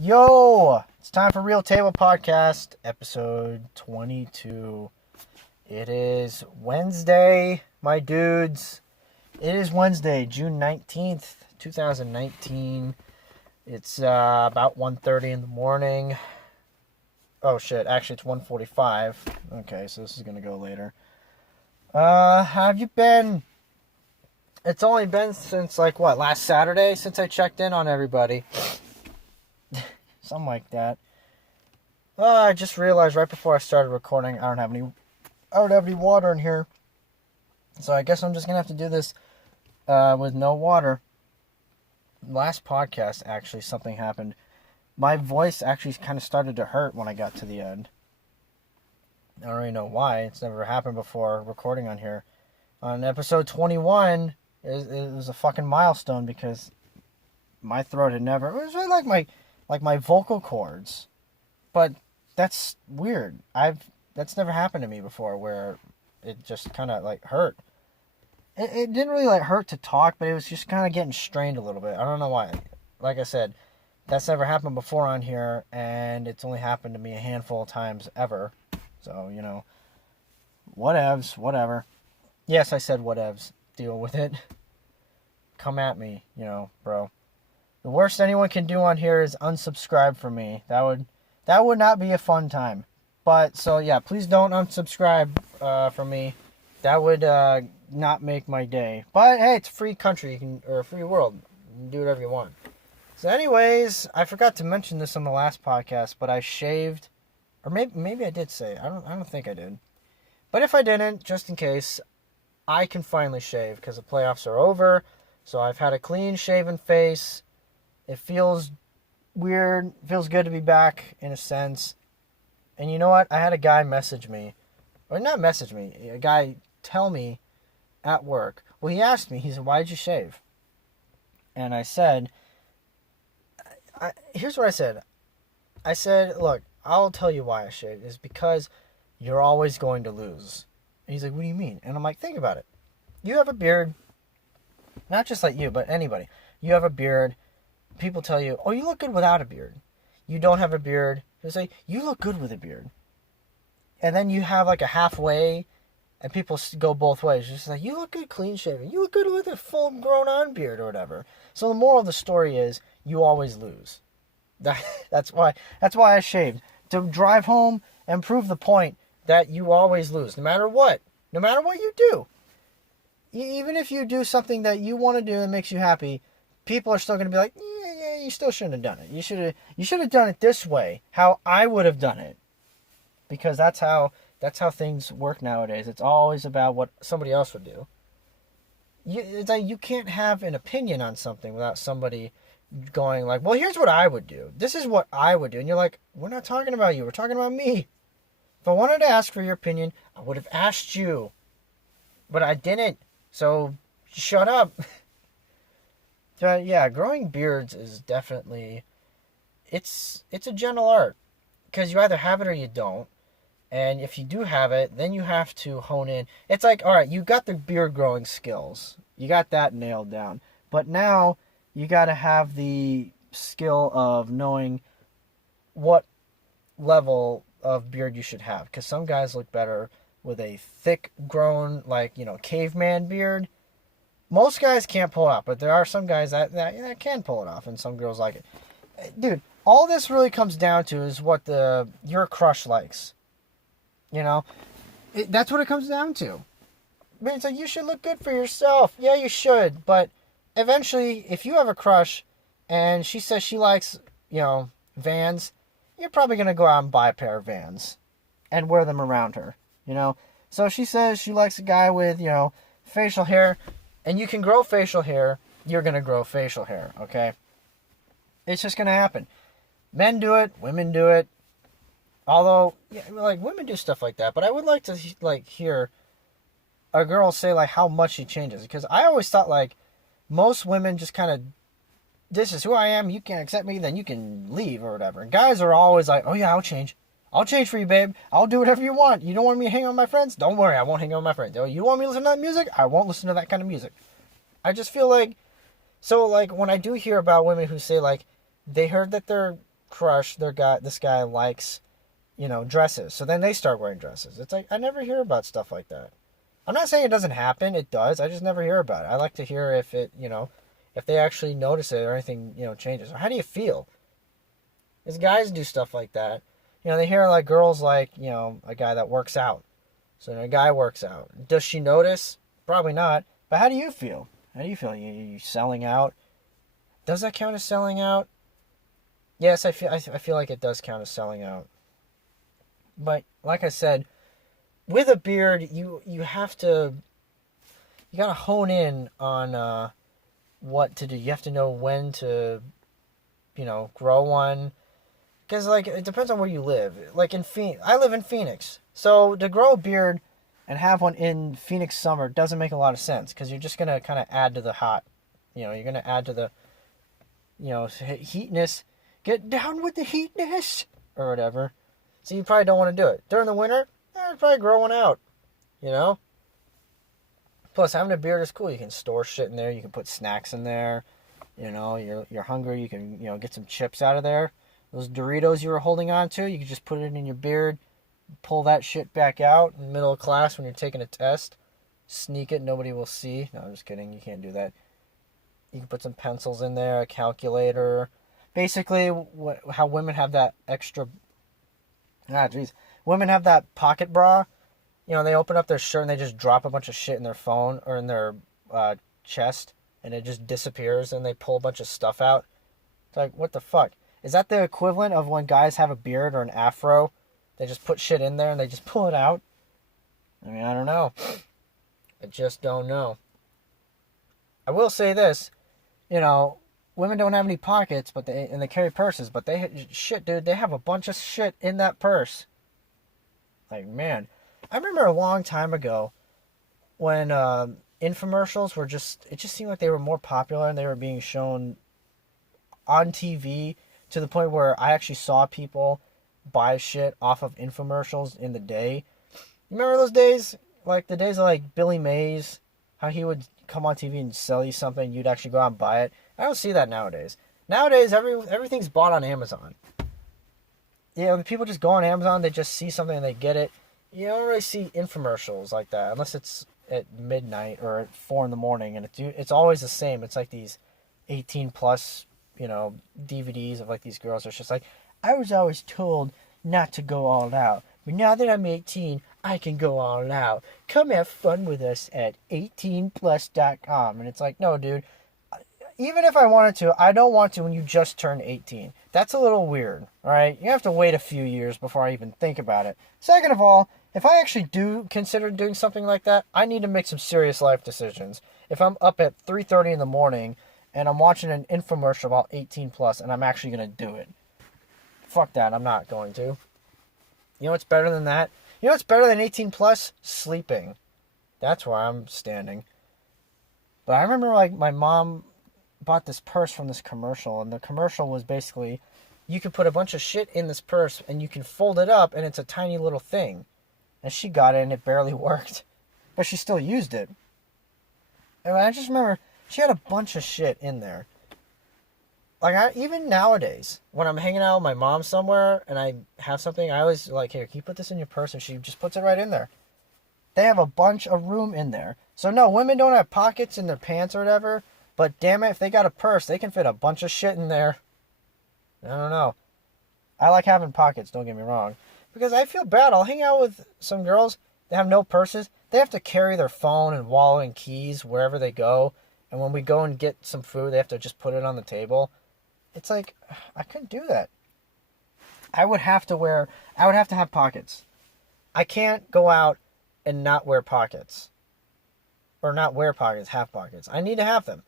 Yo, it's time for Real Table Podcast, episode 22. It is Wednesday, my dudes. It is Wednesday, June 19th, 2019. It's about 1:30 in the morning. Oh shit, actually it's 1:45. Okay, so this is going to go later. How have you been? It's only been since last Saturday since I checked in on everybody. Something like that. I just realized right before I started recording, I don't have any water in here. So I guess I'm just gonna have to do this with no water. Last podcast, actually, something happened. My voice actually kind of started to hurt when I got to the end. I don't really know why. It's never happened before recording on here. On episode 21, it was a fucking milestone because my throat had never... It was really like my vocal cords. But that's weird. That's never happened to me before where it just kind of hurt. It didn't really hurt to talk, but it was just kind of getting strained a little bit. I don't know why. Like I said, that's never happened before on here, and it's only happened to me a handful of times ever. So, whatevs, whatever. Yes, I said whatevs. Deal with it. Come at me, bro. The worst anyone can do on here is unsubscribe from me. That would not be a fun time. But, so yeah, please don't unsubscribe from me. That would not make my day. But, hey, it's a free country, or a free world. You can do whatever you want. So anyways, I forgot to mention this on the last podcast, but I shaved. Or maybe I did say. I don't think I did. But if I didn't, just in case, I can finally shave because the playoffs are over. So I've had a clean shaven face. It feels weird. It feels good to be back in a sense. And you know what? I had a guy message me. Or not message me. A guy tell me at work. Well, he asked me. He said, why'd you shave? And I said... here's what I said. I said, look, I'll tell you why I shaved. It's because you're always going to lose. And he's like, what do you mean? And I'm like, think about it. You have a beard. Not just like you, but anybody. You have a beard. People tell you, oh, you look good without a beard. You don't have a beard. They say, you look good with a beard. And then you have a halfway, and people go both ways. Just like, you look good clean shaven. You look good with a full grown on beard or whatever. So the moral of the story is, you always lose. That's why I shaved. To drive home and prove the point that you always lose. No matter what. No matter what you do. Even if you do something that you want to do that makes you happy, people are still going to be like, yeah, you still shouldn't have done it. You should have done it this way, how I would have done it. Because that's how things work nowadays. It's always about what somebody else would do. It's like you can't have an opinion on something without somebody going well, here's what I would do. This is what I would do. And you're like, we're not talking about you. We're talking about me. If I wanted to ask for your opinion, I would have asked you. But I didn't. So, shut up. Yeah, growing beards is definitely... It's a gentle art. Because you either have it or you don't. And if you do have it, then you have to hone in. It's like, alright, you got the beard growing skills. You got that nailed down. But now, you got to have the skill of knowing what level of beard you should have. Because some guys look better with a thick grown, caveman beard. Most guys can't pull it off, but there are some guys that can pull it off, and some girls like it. Dude, all this really comes down to is what your crush likes. That's what it comes down to. I mean, it's like, you should look good for yourself. Yeah, you should, but eventually, if you have a crush, and she says she likes, Vans, you're probably going to go out and buy a pair of Vans, and wear them around her, So if she says she likes a guy with, facial hair, and you can grow facial hair, you're going to grow facial hair, okay? It's just going to happen. Men do it, women do it. Although, women do stuff like that. But I would like to, hear a girl say, how much she changes. Because I always thought, most women just kind of, this is who I am, you can't accept me, then you can leave or whatever. And guys are always like, oh yeah, I'll change. I'll change for you, babe. I'll do whatever you want. You don't want me to hang out with my friends? Don't worry, I won't hang out with my friends. You want me to listen to that music? I won't listen to that kind of music. I just feel when I do hear about women who say, they heard that their crush, this guy likes, dresses. So then they start wearing dresses. It's like, I never hear about stuff like that. I'm not saying it doesn't happen. It does. I just never hear about it. I like to hear if it, if they actually notice it or anything, changes. Or how do you feel? As guys do stuff like that, they hear like girls like, a guy that works out. So a guy works out. Does she notice? Probably not. But how do you feel? How do you feel? You selling out? Does that count as selling out? Yes, I feel like it does count as selling out. But like I said, with a beard, you gotta hone in on what to do. You have to know when to, grow one. Because, like, it depends on where you live. Like, I live in Phoenix. So, to grow a beard and have one in Phoenix summer doesn't make a lot of sense. Because you're just going to kind of add to the hot. You're going to add to the, heatness. Get down with the heatness. Or whatever. So, you probably don't want to do it. During the winter, you'd probably grow one out. Plus, having a beard is cool. You can store shit in there. You can put snacks in there. You're hungry. You can, get some chips out of there. Those Doritos you were holding on to, you can just put it in your beard, pull that shit back out in the middle of class when you're taking a test, sneak it, nobody will see. No, I'm just kidding, you can't do that. You can put some pencils in there, a calculator. Basically, how women have that extra... Women have that pocket bra. They open up their shirt and they just drop a bunch of shit in their phone or in their chest, and it just disappears, and they pull a bunch of stuff out. It's like, what the fuck? Is that the equivalent of when guys have a beard or an afro? They just put shit in there and they just pull it out? I mean, I don't know. I just don't know. I will say this. Women don't have any pockets, and they carry purses, but shit, dude, they have a bunch of shit in that purse. Like, man. I remember a long time ago when infomercials were it just seemed like they were more popular and they were being shown on TV. To the point where I actually saw people buy shit off of infomercials in the day. You remember those days? Like the days of like Billy Mays, how he would come on TV and sell you something, you'd actually go out and buy it. I don't see that nowadays. Nowadays, everything's bought on Amazon. People just go on Amazon, they just see something and they get it. You don't really see infomercials like that unless it's at midnight or at 4 in the morning, and it's always the same. It's like these 18 plus DVDs of like these girls are just like, I was always told not to go all out, but now that I'm 18, I can go all out. Come have fun with us at 18plus.com. And it's like, no, dude, even if I wanted to, I don't want to when you just turned 18. That's a little weird, all right? You have to wait a few years before I even think about it. Second of all, if I actually do consider doing something like that, I need to make some serious life decisions. If I'm up at 3:30 in the morning and I'm watching an infomercial about 18 plus and I'm actually going to do it. Fuck that, I'm not going to. You know what's better than that? You know what's better than 18 plus? Sleeping. That's where I'm standing. But I remember like my mom bought this purse from this commercial, and the commercial was basically you could put a bunch of shit in this purse and you can fold it up and it's a tiny little thing. And she got it and it barely worked. But she still used it. And I just remember she had a bunch of shit in there. Like, even nowadays, when I'm hanging out with my mom somewhere and I have something, I always like, here, can you put this in your purse? And she just puts it right in there. They have a bunch of room in there. So, no, women don't have pockets in their pants or whatever. But, damn it, if they got a purse, they can fit a bunch of shit in there. I don't know. I like having pockets, don't get me wrong. Because I feel bad. I'll hang out with some girls that have no purses. They have to carry their phone and wallet and keys wherever they go. And when we go and get some food, they have to just put it on the table. It's like, I couldn't do that. I would have to have pockets. I can't go out and not wear pockets. Or not wear pockets, have pockets. I need to have them.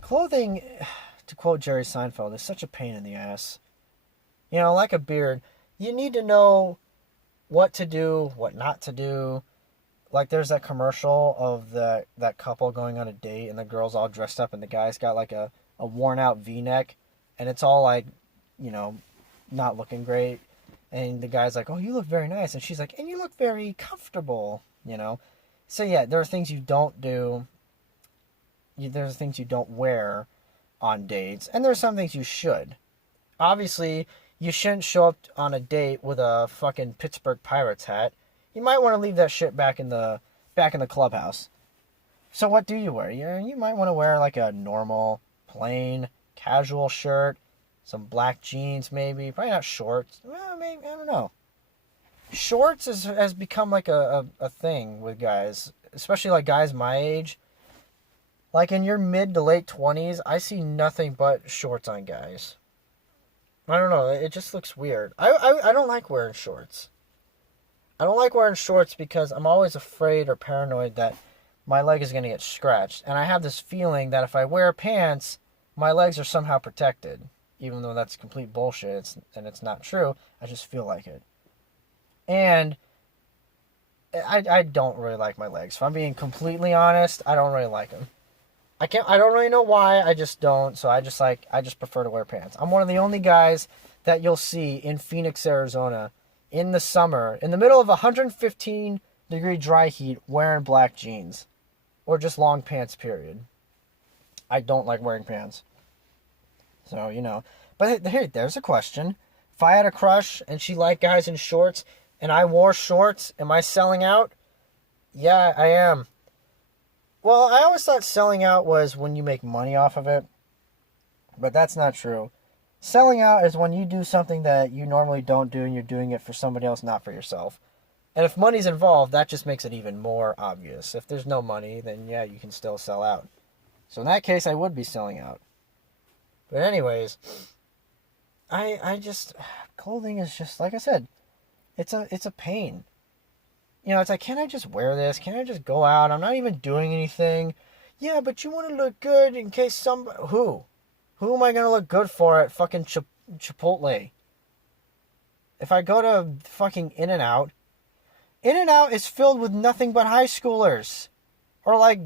Clothing, to quote Jerry Seinfeld, is such a pain in the ass. Like a beard, you need to know what to do, what not to do. Like, there's that commercial of that couple going on a date, and the girl's all dressed up, and the guy's got, like, a worn-out V-neck, and it's all, like, not looking great. And the guy's like, oh, you look very nice. And she's like, and you look very comfortable, So, yeah, there are things you don't do. There's things you don't wear. on dates, and there's some things you should. Obviously, you shouldn't show up on a date with a fucking Pittsburgh Pirates hat. You might want to leave that shit back in the clubhouse. So what do you wear? You might want to wear like a normal, plain, casual shirt, some black jeans maybe, probably not shorts. Well, maybe, I don't know. Shorts has become like a thing with guys, especially like guys my age. Like in your mid to late 20s, I see nothing but shorts on guys. I don't know, it just looks weird. I don't like wearing shorts. I don't like wearing shorts because I'm always afraid or paranoid that my leg is going to get scratched. And I have this feeling that if I wear pants, my legs are somehow protected. Even though that's complete bullshit and it's not true, I just feel like it. And I don't really like my legs. If I'm being completely honest, I don't really like them. I don't really know why, I just don't. So I just prefer to wear pants. I'm one of the only guys that you'll see in Phoenix, Arizona in the summer, in the middle of 115-degree dry heat, wearing black jeans or just long pants, period. I don't like wearing pants. So, but hey, there's a question. If I had a crush and she liked guys in shorts and I wore shorts, am I selling out? Yeah, I am. Well, I always thought selling out was when you make money off of it, but that's not true. Selling out is when you do something that you normally don't do and you're doing it for somebody else, not for yourself. And if money's involved, that just makes it even more obvious. If there's no money, then yeah, you can still sell out. So in that case, I would be selling out. But anyways, I just, clothing is just, like I said, it's a pain. It's like, can I just wear this? Can I just go out? I'm not even doing anything. Yeah, but you want to look good in case who? Who am I going to look good for at fucking Chipotle? If I go to fucking In-N-Out, In-N-Out is filled with nothing but high schoolers. Or like,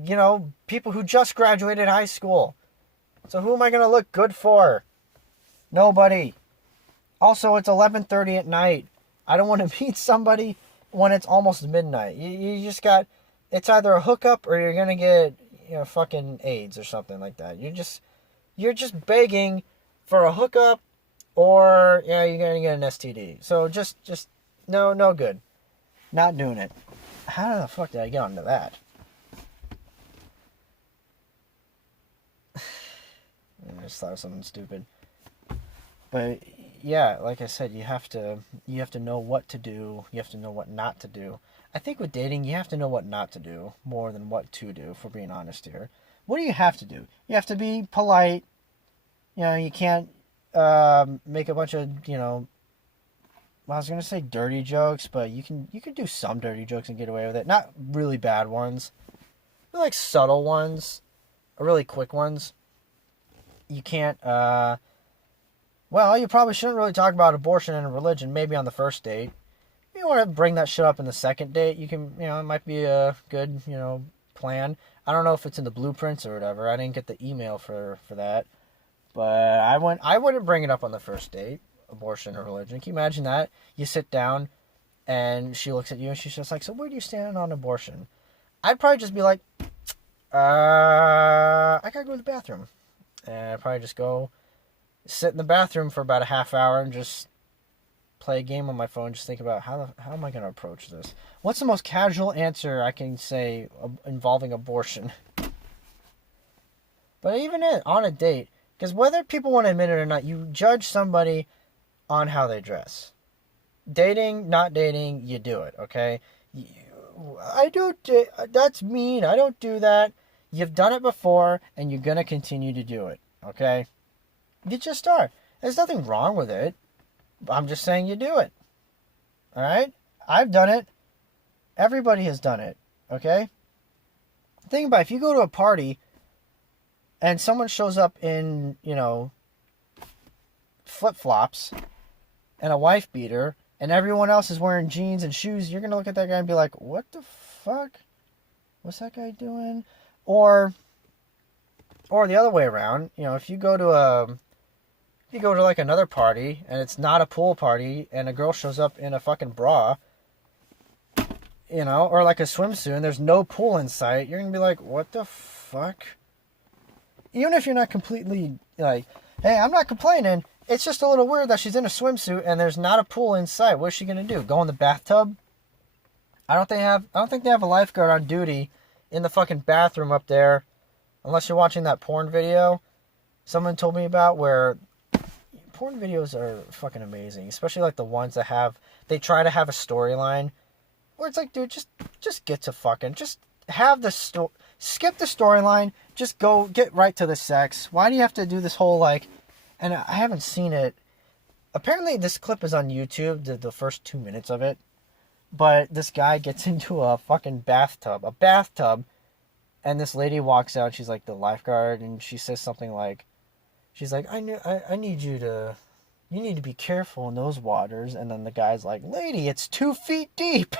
people who just graduated high school. So who am I going to look good for? Nobody. Also, it's 11:30 at night. I don't want to meet somebody when it's almost midnight. You just got, it's either a hookup or you're going to get, fucking AIDS or something like that. You're just begging for a hookup or, you're going to get an STD. So just, no good. Not doing it. How the fuck did I get onto that? I just thought of something stupid. But yeah, like I said, you have to know what to do. You have to know what not to do. I think with dating, you have to know what not to do more than what to do, if we're being honest here. What do you have to do? You have to be polite. You can't make a bunch of, I was going to say dirty jokes, but you can do some dirty jokes and get away with it. Not really bad ones. But like subtle ones, or really quick ones. You can't, well, you probably shouldn't really talk about abortion and religion, maybe on the first date. You want to bring that shit up in the second date, you can, it might be a good, plan. I don't know if it's in the blueprints or whatever. I didn't get the email for that. But I wouldn't bring it up on the first date, abortion or religion. Can you imagine that? You sit down and she looks at you and she's just like, so where do you stand on abortion? I'd probably just be like, I gotta go to the bathroom. And I'd probably just go sit in the bathroom for about a half hour and just play a game on my phone. Just think about how am I going to approach this? What's the most casual answer I can say involving abortion? But even on a date, because whether people want to admit it or not, you judge somebody on how they dress. Dating, not dating, you do it, okay? That's mean. I don't do that. You've done it before, and you're going to continue to do it, okay? You just are. There's nothing wrong with it. I'm just saying you do it. All right? I've done it. Everybody has done it, okay? Think about it. If you go to a party and someone shows up in, flip-flops and a wife beater and everyone else is wearing jeans and shoes, you're going to look at that guy and be like, what the fuck? What's that guy doing? Or the other way around, if you go to like another party and it's not a pool party and a girl shows up in a fucking bra, or like a swimsuit and there's no pool in sight, you're going to be like, what the fuck? even if you're not completely like, hey, I'm not complaining. It's just a little weird that she's in a swimsuit and there's not a pool in sight. What is she gonna do? Go in the bathtub? I don't think they have a lifeguard on duty in the fucking bathroom up there, unless you're watching that porn video someone told me about, where porn videos are fucking amazing, especially like the ones that they try to have a storyline where it's like, dude, just get to fucking, just have skip the storyline, just go get right to the sex. Why do you have to do this whole like, and I haven't seen it. Apparently this clip is on YouTube, the first 2 minutes of it. But this guy gets into a fucking bathtub, and this lady walks out, she's like the lifeguard, and she says something like, she's like, you need to be careful in those waters. And then the guy's like, lady, it's 2 feet deep.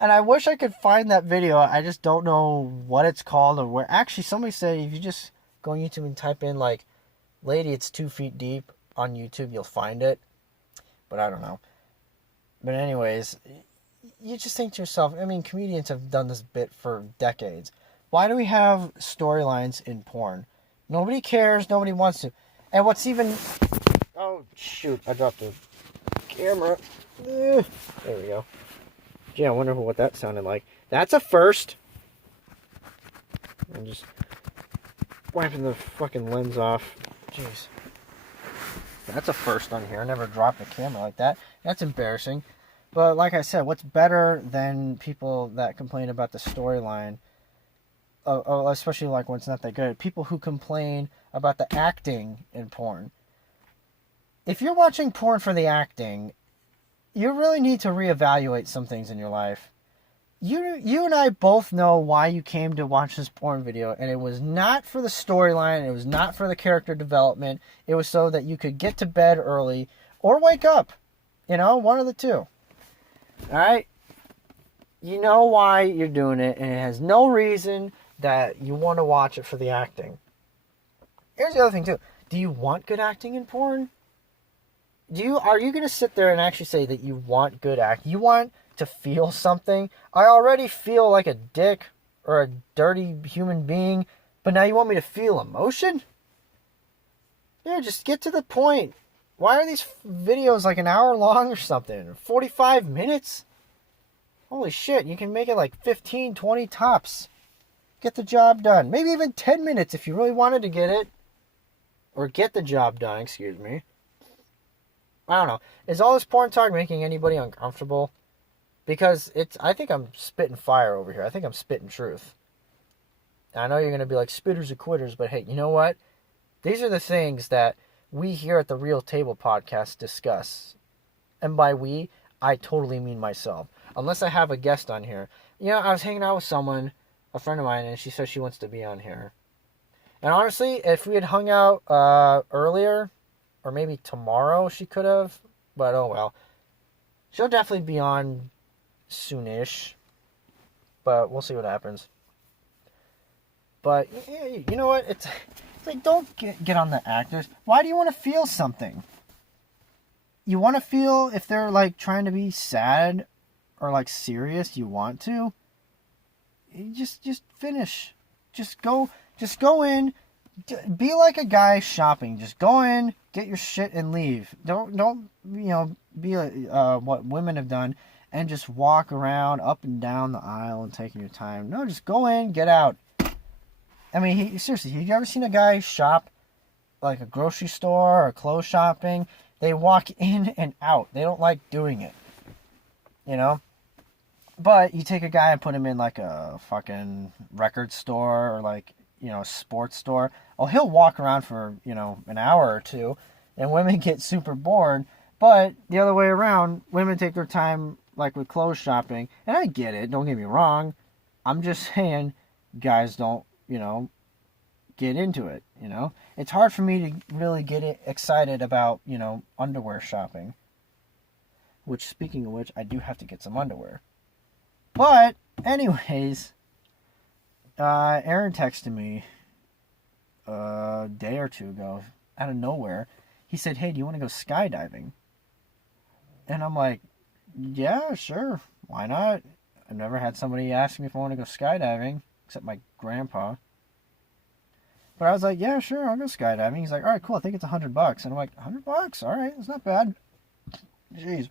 And I wish I could find that video. I just don't know what it's called or where. Actually, somebody said if you just go on YouTube and type in like, lady, it's 2 feet deep on YouTube, you'll find it. But I don't know. But anyways, you just think to yourself, I mean, comedians have done this bit for decades. Why do we have storylines in porn? Nobody cares. Nobody wants to. And what's even... Oh, shoot. I dropped the camera. There we go. Gee, I wonder what that sounded like. That's a first. I'm just wiping the fucking lens off. Jeez. That's a first on here. I never dropped the camera like that. That's embarrassing. But like I said, what's better than people that complain about the storyline, especially like when it's not that good? People who complain about the acting in porn. If you're watching porn for the acting, you really need to reevaluate some things in your life. You and I both know why you came to watch this porn video, and it was not for the storyline, it was not for the character development, it was so that you could get to bed early or wake up. You know, one of the two. Alright? You know why you're doing it, and it has no reason that you want to watch it for the acting. Here's the other thing too. Do you want good acting in porn? Are you going to sit there and actually say that you want good acting? You want to feel something? I already feel like a dick or a dirty human being, but now you want me to feel emotion? Yeah, just get to the point. Why are these videos like an hour long or something? 45 minutes? Holy shit, you can make it like 15, 20 tops. Get the job done. Maybe even 10 minutes if you really wanted to get it. Or get the job done, excuse me. I don't know. Is all this porn talk making anybody uncomfortable? Because I think I'm spitting fire over here. I think I'm spitting truth. I know you're going to be like, spitters or quitters, but hey, you know what? These are the things that we here at the Real Table Podcast discuss. And by we, I totally mean myself. Unless I have a guest on here. You know, I was hanging out with someone, a friend of mine, and she says she wants to be on here. And honestly, if we had hung out earlier, or maybe tomorrow she could have, but oh well. She'll definitely be on soonish, but we'll see what happens. But you know what? It's like, don't get on the actors. Why do you want to feel something? You want to feel if they're like trying to be sad or like serious. You want to. You just finish. Just go in. Be like a guy shopping. Just go in, get your shit, and leave. Don't be what women have done and just walk around up and down the aisle and taking your time. No, just go in, get out. I mean, seriously, have you ever seen a guy shop like a grocery store or clothes shopping? They walk in and out. They don't like doing it. You know? But you take a guy and put him in like a fucking record store or like, a sports store. Oh, he'll walk around for, an hour or two, and women get super bored. But the other way around, women take their time like with clothes shopping. And I get it, don't get me wrong. I'm just saying guys don't, get into it, It's hard for me to really get excited about, underwear shopping. Which, speaking of which, I do have to get some underwear. But, anyways, Aaron texted me a day or two ago, out of nowhere. He said, hey, do you want to go skydiving? And I'm like, yeah, sure. Why not? I've never had somebody ask me if I want to go skydiving, except my grandpa. But I was like, yeah, sure, I'll go skydiving. He's like, all right, cool. I think it's $100. And I'm like, $100? All right, it's not bad. Jeez.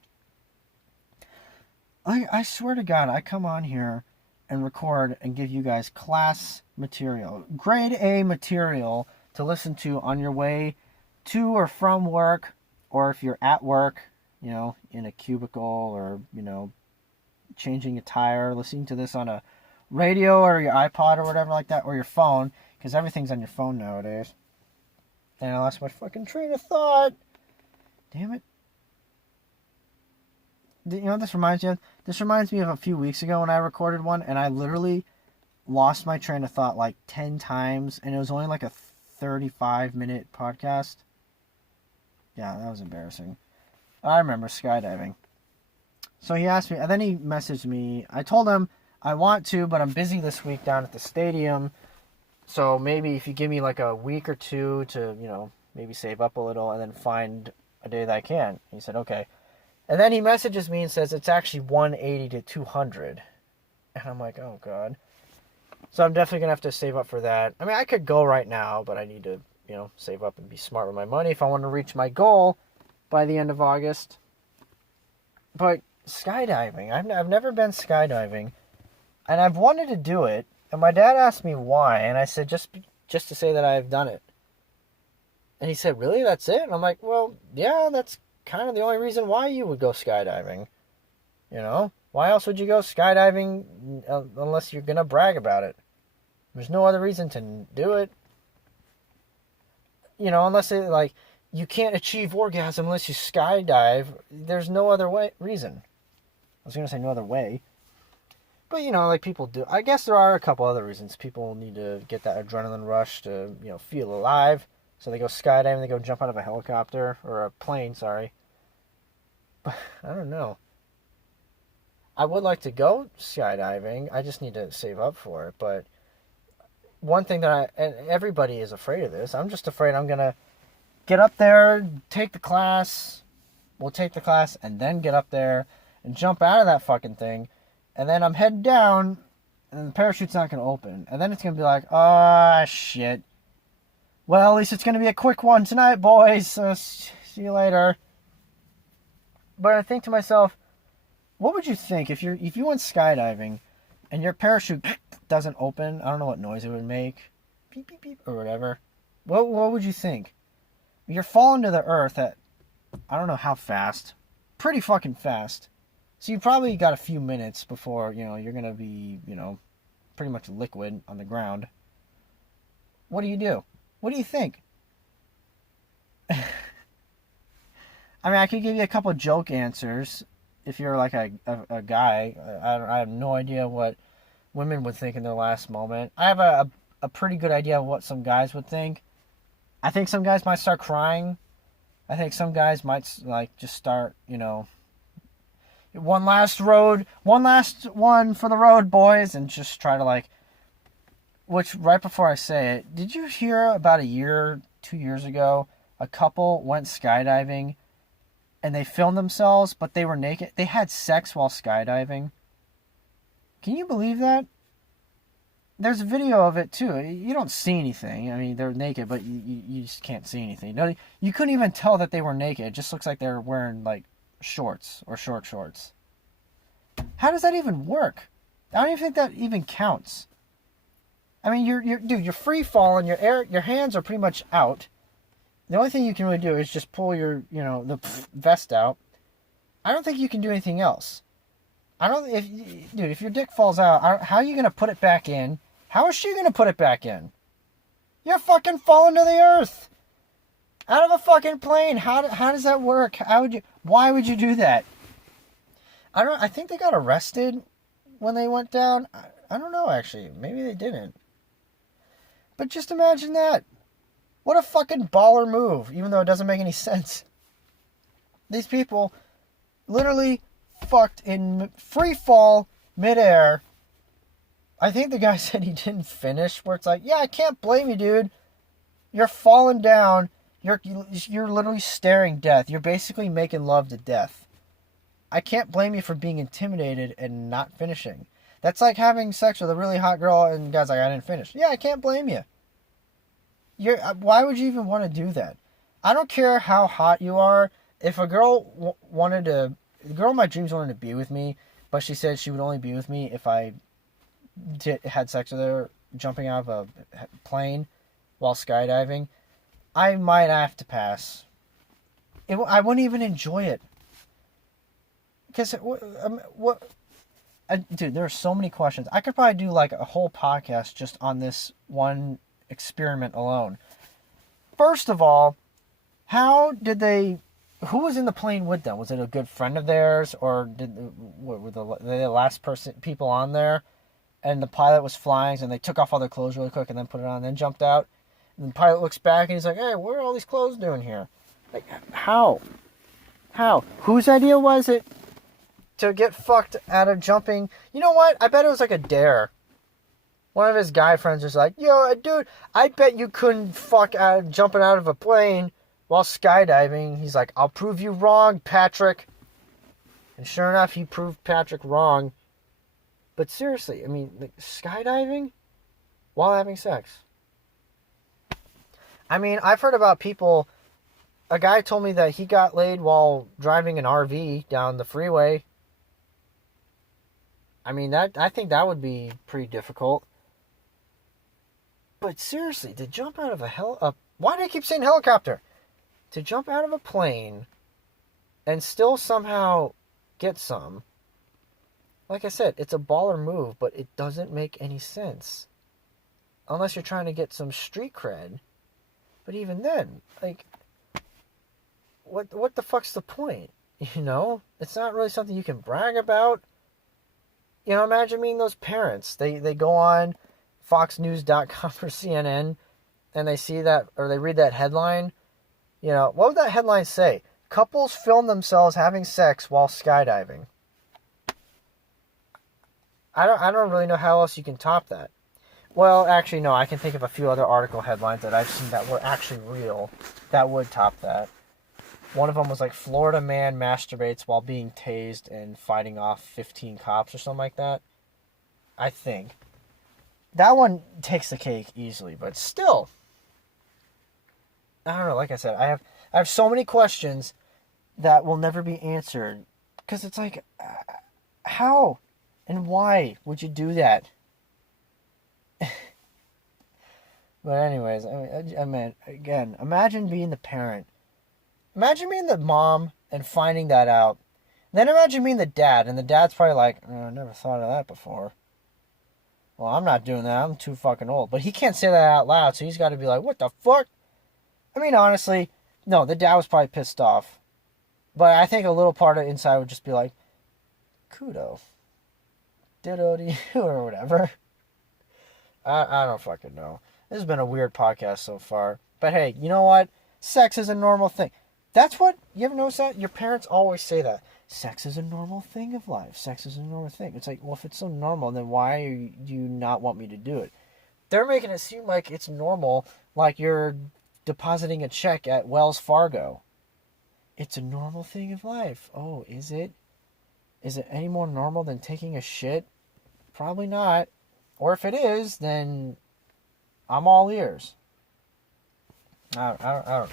I swear to God, I come on here and record and give you guys class material, grade A material to listen to on your way to or from work, or if you're at work, in a cubicle, or, changing a tire, listening to this on a radio or your iPod or whatever like that, or your phone, because everything's on your phone nowadays. And I lost my fucking train of thought. Damn it. You know what this reminds me of? This reminds me of a few weeks ago when I recorded one, and I literally lost my train of thought like 10 times, and it was only like a 35-minute podcast. Yeah, that was embarrassing. I remember skydiving. So he asked me, and then he messaged me. I told him I want to, but I'm busy this week down at the stadium. So maybe if you give me like a week or two to, maybe save up a little and then find a day that I can. He said, okay. And then he messages me and says it's actually 180 to 200. And I'm like, oh, God. So I'm definitely going to have to save up for that. I mean, I could go right now, but I need to, save up and be smart with my money if I want to reach my goal by the end of August. But skydiving, I've never been skydiving, and I've wanted to do it. And my dad asked me why, and I said just to say that I've done it. And he said, really, that's it? And I'm like, well, yeah, that's kind of the only reason why you would go skydiving. Why else would you go skydiving unless you're going to brag about it? There's no other reason to do it. Unless you can't achieve orgasm unless you skydive. There's no other reason. I was going to say no other way. But, like people do. I guess there are a couple other reasons. People need to get that adrenaline rush to, feel alive. So they go skydiving, they go jump out of a helicopter, or a plane, sorry. But I don't know. I would like to go skydiving. I just need to save up for it. But one thing and everybody is afraid of this. I'm just afraid I'm going to get up there, take the class. We'll take the class and then get up there and jump out of that fucking thing. And then I'm heading down and the parachute's not going to open. And then it's going to be like, oh, shit. Well, at least it's going to be a quick one tonight, boys. So see you later. But I think to myself, what would you think if you went skydiving and your parachute doesn't open? I don't know what noise it would make. Beep, beep, beep, or whatever. What would you think? You're falling to the earth at, I don't know how fast. Pretty fucking fast. So you probably got a few minutes before, you're going to be, pretty much liquid on the ground. What do you do? What do you think? I mean, I could give you a couple joke answers if you're like a guy. I have no idea what women would think in their last moment. I have a pretty good idea of what some guys would think. I think some guys might start crying. I think some guys might just start, one last one for the road, boys, and just try to which right before I say it, did you hear about 2 years ago, a couple went skydiving and they filmed themselves, but they were naked. They had sex while skydiving. Can you believe that? There's a video of it too. You don't see anything. I mean, they're naked, but you just can't see anything. No, you couldn't even tell that they were naked. It just looks like they're wearing shorts or short shorts. How does that even work? I don't even think that even counts. I mean, you're free falling. Your hands are pretty much out. The only thing you can really do is just pull your, the vest out. I don't think you can do anything else. If your dick falls out, how are you gonna put it back in? How is she gonna put it back in? You're fucking falling to the earth. Out of a fucking plane. How does that work? Why would you do that? I think they got arrested when they went down. I don't know, actually. Maybe they didn't. But just imagine that. What a fucking baller move, even though it doesn't make any sense. These people literally fucked in free fall, midair. I think the guy said he didn't finish, where it's like, yeah, I can't blame you, dude. You're falling down. You're literally staring death. You're basically making love to death. I can't blame you for being intimidated and not finishing. That's like having sex with a really hot girl and the guy's like, I didn't finish. Yeah, I can't blame you. Why would you even want to do that? I don't care how hot you are. If a girl the girl of my dreams wanted to be with me, but she said she would only be with me if I had sex with her jumping out of a plane while skydiving, I might have to pass. I wouldn't even enjoy it. Because dude, there are so many questions. I could probably do like a whole podcast just on this one experiment alone. First of all, who was in the plane with them? Was it a good friend of theirs, or were the last people on there? And the pilot was flying, and they took off all their clothes really quick and then put it on and then jumped out. And the pilot looks back and he's like, hey, what are all these clothes doing here? Like, how? Whose idea was it to get fucked out of jumping? You know what? I bet it was like a dare. One of his guy friends was like, yo, dude, I bet you couldn't fuck out jumping out of a plane while skydiving. He's like, I'll prove you wrong, Patrick. And sure enough, he proved Patrick wrong. But seriously, I mean, like, skydiving while having sex. I mean, I've heard about people. A guy told me that he got laid while driving an RV down the freeway. I mean, I think that would be pretty difficult. But seriously, to jump out of why do I keep saying helicopter? To jump out of a plane and still somehow get some. Like I said, it's a baller move, but it doesn't make any sense. Unless you're trying to get some street cred. But even then, like, what the fuck's the point? You know? It's not really something you can brag about. You know, imagine being those parents. They go on foxnews.com or CNN and they see that, or they read that headline. You know, what would that headline say? Couples film themselves having sex while skydiving. I don't really know how else you can top that. Well, actually, no. I can think of a few other article headlines that I've seen that were actually real that would top that. One of them was like, Florida man masturbates while being tased and fighting off 15 cops or something like that. I think. That one takes the cake easily, but still. I don't know. Like I said, I have so many questions that will never be answered. Because it's like, how and why would you do that? But anyways, I mean, again, imagine being the parent. Imagine being the mom and finding that out. Then imagine being the dad, and the dad's probably like, oh, I never thought of that before. Well, I'm not doing that. I'm too fucking old. But he can't say that out loud, so he's got to be like, what the fuck? I mean, honestly, no, the dad was probably pissed off. But I think a little part of inside would just be like, kudos. Ditto to you, or whatever. I don't fucking know. This has been a weird podcast so far. But hey, you know what? Sex is a normal thing. That's what, you ever notice that? Your parents always say that. Sex is a normal thing of life. Sex is a normal thing. It's like, well, if it's so normal, then why do you not want me to do it? They're making it seem like it's normal, like you're depositing a check at Wells Fargo. It's a normal thing of life. Oh, is it? Is it any more normal than taking a shit? Probably not. Or if it is, then I'm all ears. I don't know.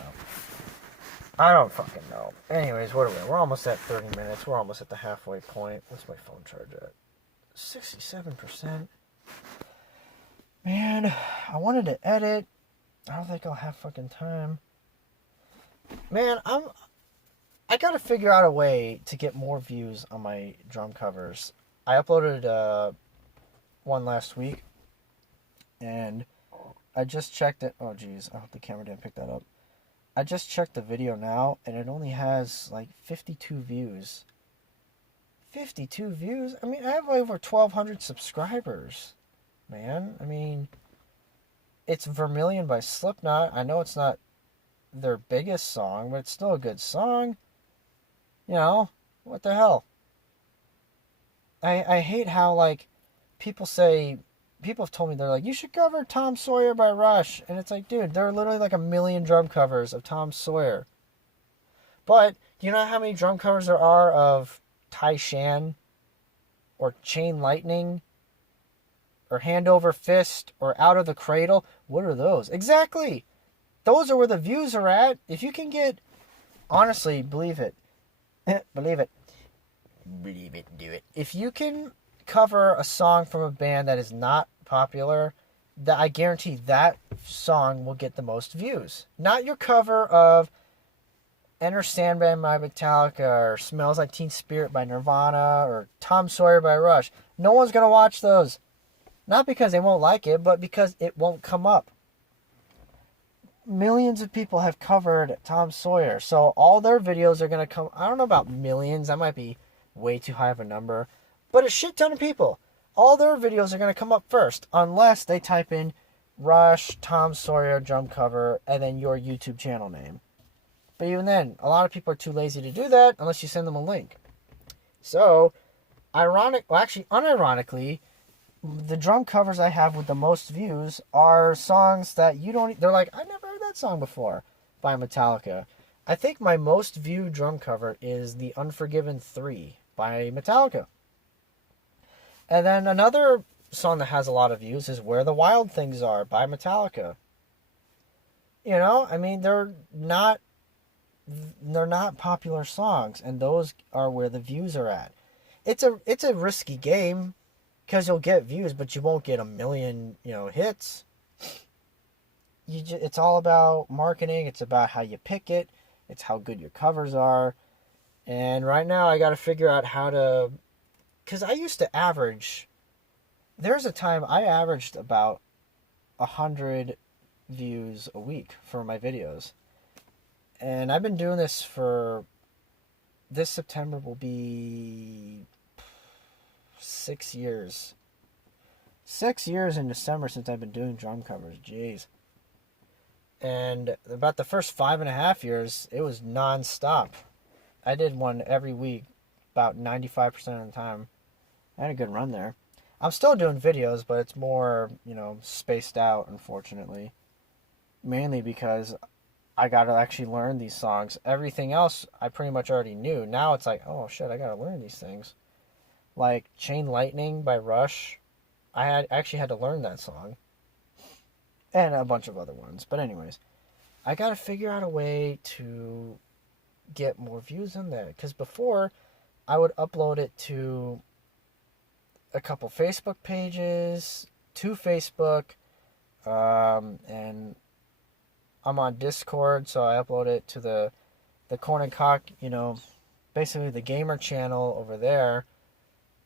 I don't fucking know. Anyways, what are we? We're almost at 30 minutes. We're almost at the halfway point. What's my phone charge at? 67%. Man, I wanted to edit. I don't think I'll have fucking time. Man, I gotta figure out a way to get more views on my drum covers. I uploaded one last week, and I just checked it. Oh, geez. I hope the camera didn't pick that up. I just checked the video now, and it only has, like, 52 views. 52 views? I mean, I have over 1,200 subscribers, man. I mean, it's Vermilion by Slipknot. I know it's not their biggest song, but it's still a good song. You know, what the hell? I hate how, like, people have told me, they're like, you should cover Tom Sawyer by Rush. And it's like, dude, there are literally like 1 million drum covers of Tom Sawyer. But, you know how many drum covers there are of Tai Shan? Or Chain Lightning? Or Hand Over Fist? Or Out of the Cradle? What are those? Exactly! those are where the views are at. If you can get, honestly, believe it, believe it, do it. If you can cover a song from a band that is not popular, that I guarantee that song will get the most views. Not your cover of Enter Sandman by Metallica, or Smells Like Teen Spirit by Nirvana, or Tom Sawyer by Rush. No one's going to watch those. Not because they won't like it, but because it won't come up. Millions of people have covered Tom Sawyer, so all their videos are going to come. I don't know about millions, that might be way too high of a number, but a shit ton of people. All their videos are going to come up first, unless they type in Rush, Tom Sawyer, drum cover, and then your YouTube channel name. But even then, a lot of people are too lazy to do that unless you send them a link. So, unironically, the drum covers I have with the most views are songs that you don't... They're like, I never heard that song before by Metallica. I think my most viewed drum cover is The Unforgiven 3 by Metallica. And then another song that has a lot of views is Where the Wild Things Are by Metallica. You know, I mean, they're not popular songs, and those are where the views are at. It's a risky game, because you'll get views, but you won't get a million, hits. It's all about marketing. It's about how you pick it. It's how good your covers are. And right now, I got to figure out how to... Because I used to average... There's a time I averaged about 100 views a week for my videos. And I've been doing this for... This September will be 6 years. 6 years in December since I've been doing drum covers. Jeez. And about the first 5.5 years, it was non-stop. I did one every week, about 95% of the time. I had a good run there. I'm still doing videos, but it's more, spaced out, unfortunately. Mainly because I got to actually learn these songs. Everything else I pretty much already knew. Now it's like, oh shit, I got to learn these things. Like Chain Lightning by Rush. I actually had to learn that song. And a bunch of other ones. But anyways, I got to figure out a way to get more views in there. Because before, I would upload it to a couple Facebook pages, to Facebook, and I'm on Discord, so I upload it to the Corn and Cock, basically the gamer channel over there.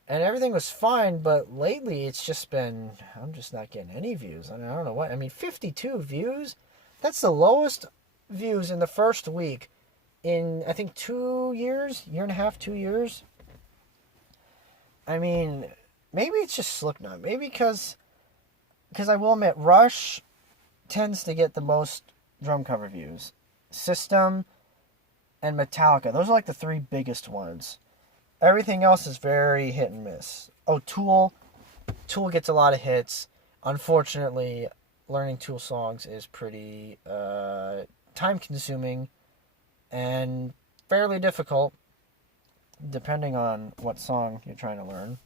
And everything was fine, but lately it's just been, I'm just not getting any views. I don't know what. 52 views? That's the lowest views in the first week in, I think, 2 years? Year and a half, 2 years? Maybe it's just Slipknot. Maybe because I will admit, Rush tends to get the most drum cover views. System and Metallica. Those are like the three biggest ones. Everything else is very hit and miss. Oh, Tool. Tool gets a lot of hits. Unfortunately, learning Tool songs is pretty time-consuming and fairly difficult, depending on what song you're trying to learn.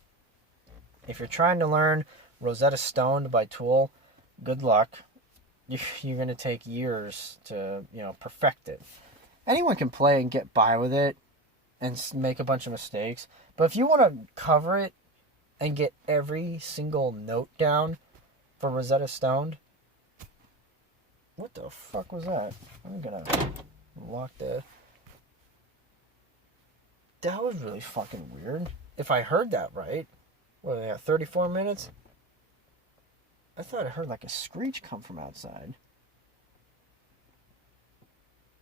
If you're trying to learn Rosetta Stone by Tool, good luck. You're going to take years to, perfect it. Anyone can play and get by with it and make a bunch of mistakes. But if you want to cover it and get every single note down for Rosetta Stone... What the fuck was that? I'm going to lock the... That was really fucking weird. If I heard that right. What, they got 34 minutes? I thought I heard like a screech come from outside.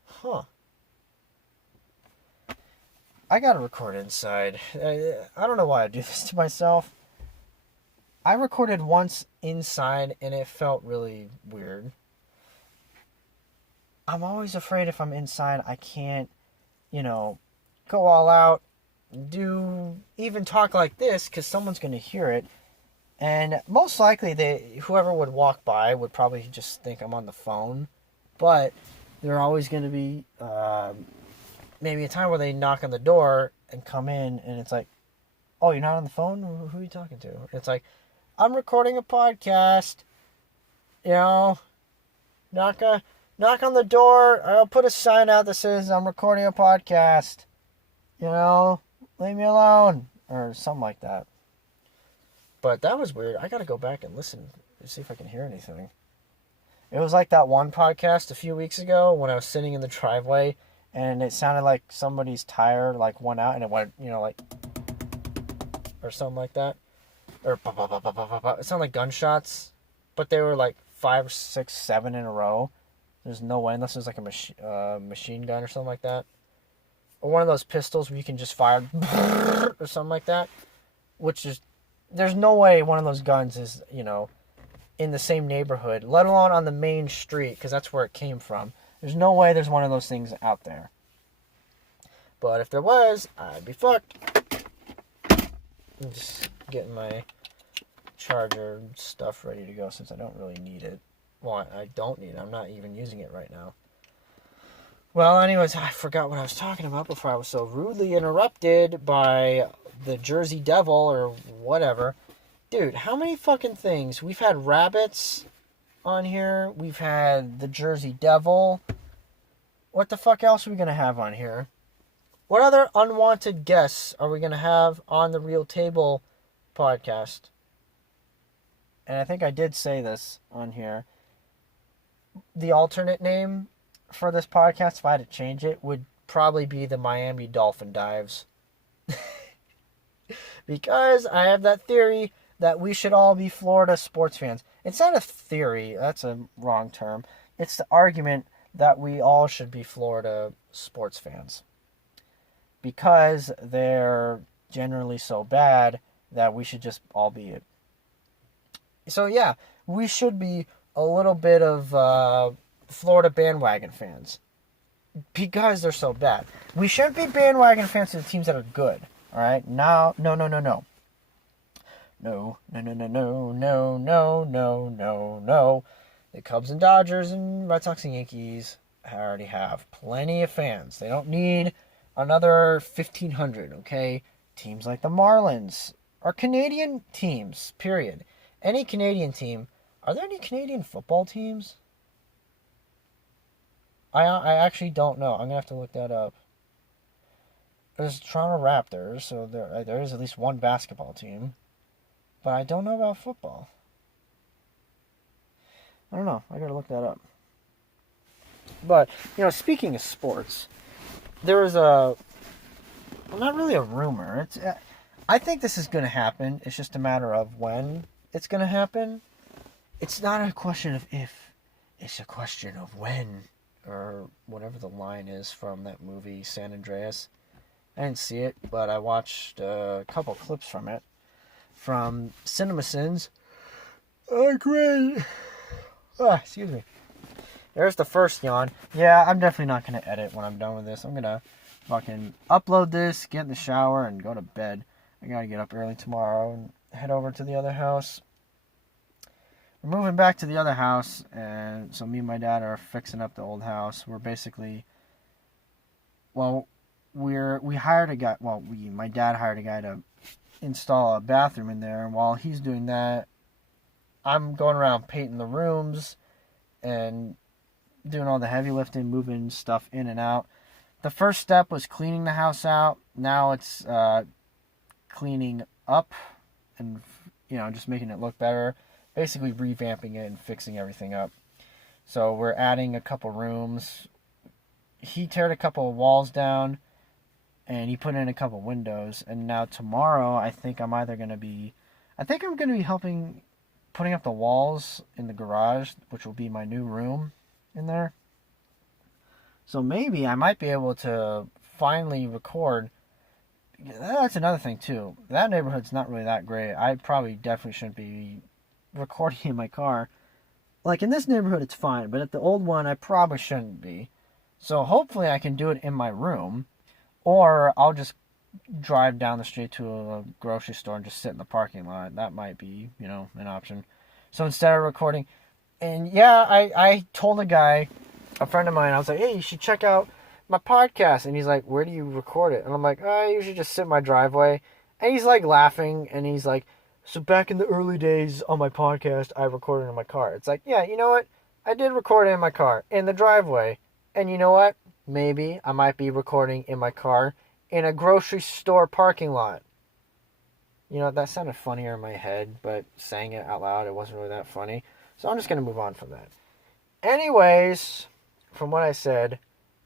Huh. I gotta record inside. I don't know why I do this to myself. I recorded once inside and it felt really weird. I'm always afraid if I'm inside I can't, go all out, even talk like this, because someone's going to hear it. And most likely, whoever would walk by would probably just think I'm on the phone. But there are always going to be maybe a time where they knock on the door and come in, and it's like, oh, you're not on the phone? Who are you talking to? It's like, I'm recording a podcast. Not knock on the door. I'll put a sign out that says I'm recording a podcast. You know, leave me alone. Or something like that. But that was weird. I gotta go back and listen to see if I can hear anything. It was like that one podcast a few weeks ago when I was sitting in the driveway and it sounded like somebody's tire like went out and it went, you know, like, or something like that. Or bah, bah, bah, bah, bah, bah, bah. It sounded like gunshots, but they were like 5, 6, 7 in a row. There's no way unless it was like a machine gun or something like that. Or one of those pistols where you can just fire or something like that. Which is, there's no way one of those guns is, you know, in the same neighborhood, let alone on the main street, because that's where it came from. There's no way there's one of those things out there. But if there was, I'd be fucked. I'm just getting my charger stuff ready to go since I don't really need it. Well, I don't need it. I'm not even using it right now. Well, anyways, I forgot what I was talking about before I was so rudely interrupted by the Jersey Devil or whatever. Dude, how many fucking things? We've had rabbits on here. We've had the Jersey Devil. What the fuck else are we going to have on here? What other unwanted guests are we going to have on the Real Table podcast? And I think I did say this on here. The alternate name for this podcast, if I had to change it, would probably be the Miami Dolphin Dives. Because I have that theory that we should all be Florida sports fans. It's not a theory. That's a wrong term. It's the argument that we all should be Florida sports fans. Because they're generally so bad that we should just all be it. So yeah, we should be a little bit of Florida bandwagon fans. Because they're so bad. We shouldn't be bandwagon fans to the teams that are good. Alright? No. No. The Cubs and Dodgers and Red Sox and Yankees already have plenty of fans. They don't need another 1,500, okay? Teams like the Marlins are Canadian teams, period. Any Canadian team. Are there any Canadian football teams? I actually don't know. I'm going to have to look that up. There's Toronto Raptors, so there is at least one basketball team. But I don't know about football. I don't know. I got to look that up. But, you know, speaking of sports, there was well, not really a rumor. I think this is going to happen. It's just a matter of when it's going to happen. It's not a question of if. It's a question of when. Or whatever the line is from that movie, San Andreas. I didn't see it, but I watched a couple clips from it. From CinemaSins. Oh, great. Excuse me. There's the first yawn. Yeah, I'm definitely not going to edit when I'm done with this. I'm going to fucking upload this, get in the shower, and go to bed. I got to get up early tomorrow and head over to the other house. We're moving back to the other house, and so me and my dad are fixing up the old house. We're basically, well, we hired a guy. Well, my dad hired a guy to install a bathroom in there, and while he's doing that, I'm going around painting the rooms and doing all the heavy lifting, moving stuff in and out. The first step was cleaning the house out. Now it's cleaning up and, you know, just making it look better. Basically revamping it and fixing everything up. So we're adding a couple rooms. He teared a couple of walls down and he put in a couple windows. And now tomorrow I think I'm going to be helping putting up the walls in the garage, which will be my new room in there. So maybe I might be able to finally record. That's another thing too. That neighborhood's not really that great. I probably definitely shouldn't be recording in my car. Like in this neighborhood it's fine, but at the old one I probably shouldn't be. So hopefully I can do it in my room, or I'll just drive down the street to a grocery store and just sit in the parking lot. That might be, you know, an option. So instead of recording, and yeah, I told a guy, a friend of mine, I was like, hey, you should check out my podcast. And he's like, where do you record it? And I'm like, I usually just sit in my driveway. And he's like laughing, and he's like, so back in the early days on my podcast, I recorded in my car. It's like, yeah, you know what? I did record in my car, in the driveway. And you know what? Maybe I might be recording in my car in a grocery store parking lot. You know, that sounded funnier in my head, but saying it out loud, it wasn't really that funny. So I'm just going to move on from that. Anyways, from what I said